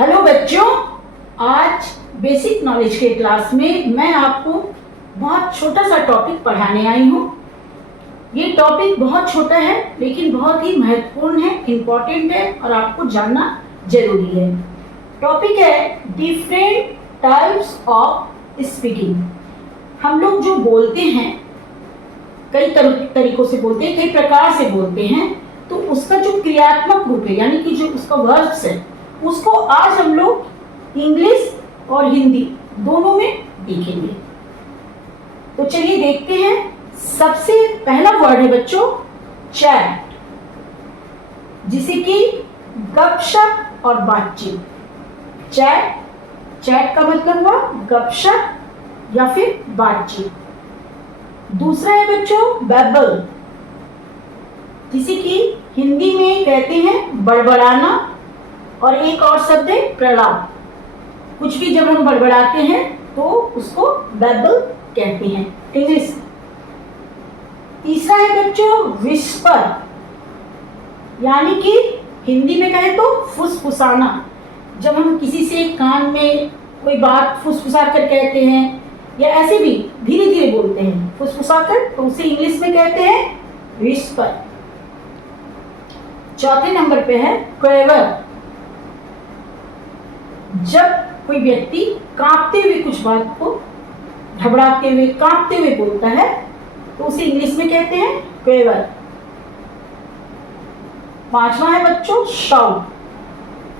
Hello बच्चों, आज basic knowledge के क्लास में मैं आपको बहुत छोटा सा टॉपिक पढ़ाने आई हूँ। ये टॉपिक बहुत छोटा है लेकिन बहुत ही महत्वपूर्ण है, इम्पोर्टेंट है और आपको जानना जरूरी है। टॉपिक है डिफरेंट टाइप्स ऑफ स्पीकिंग। हम लोग जो बोलते हैं कई तरीकों से बोलते हैं, कई प्रकार से बोलते हैं, तो उसका जो क्रियात्मक रूप है यानी कि जो उसका वर्ब्स है उसको आज हम लोग इंग्लिश और हिंदी दोनों में देखेंगे। तो चलिए देखते हैं। सबसे पहला वर्ड है बच्चों चैट, जिसे कि गपशप और बातचीत। चैट का मतलब हुआ गपशप या फिर बातचीत। दूसरा है बच्चों बैबल, जिसे कि हिंदी में कहते हैं बड़बड़ाना, और एक और शब्द है प्रलाप। कुछ भी जब हम बड़बड़ाते हैं तो उसको बैबल कहते हैं इंग्लिश में। तीसरा है बच्चों विस्पर, यानी कि हिंदी में कहें तो फुसफुसाना। जब हम किसी से कान में कोई बात फुसफुसा कर कहते हैं या ऐसे भी धीरे धीरे बोलते हैं फुसफुसा कर, तो उसे इंग्लिश में कहते हैं विस्पर। चौथे नंबर पे है क्वेवर। जब कोई व्यक्ति कांपते हुए कुछ बात को घबराते हुए कांपते हुए बोलता है तो उसे इंग्लिश में कहते हैं क्वेवर। पांचवा है बच्चों शाउट।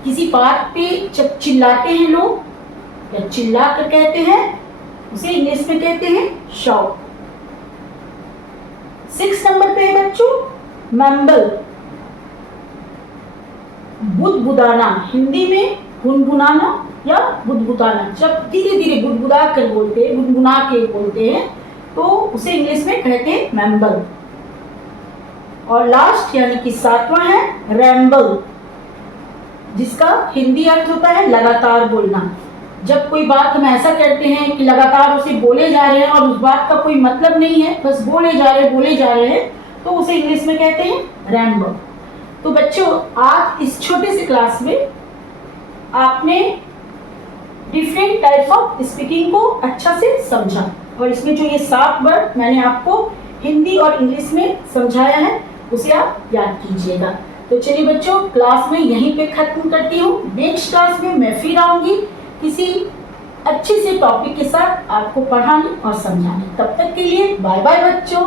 किसी बात पे जब चिल्लाते हैं लोग या चिल्ला कर कहते हैं उसे इंग्लिश में कहते हैं शाउट। 6 नंबर पे है बच्चों मम्बल, बुदबुदाना। हिंदी में गुनगुनाना या बुदबुदाना। जब धीरे धीरे बुदबुदा कर बोलते हैं, गुनगुना के बोलते हैं, तो उसे इंग्लिश में कहते हैं मैम्बल। और लास्ट यानी कि 7वां है रैम्बल, जिसका हिंदी अर्थ होता है लगातार बोलना। जब कोई बात हम ऐसा करते हैं कि लगातार उसे बोले जा रहे हैं और उस बात का कोई मतलब नहीं है, बस बोले जा रहे हैं, तो उसे इंग्लिश में कहते हैं रैम्बल। तो बच्चों, आज इस छोटे से क्लास में आपने डिफरेंट टाइप्स ऑफ स्पीकिंग को अच्छा से समझा, और इसमें जो ये 7 वर्ड मैंने आपको हिंदी और इंग्लिश में समझाया है उसे आप याद कीजिएगा। तो चलिए बच्चों, क्लास में यहीं पे खत्म करती हूँ। नेक्स्ट क्लास में मैं फिर आऊंगी किसी अच्छे से टॉपिक के साथ आपको पढ़ाने और समझाने। तब तक के लिए बाय बाय बच्चों।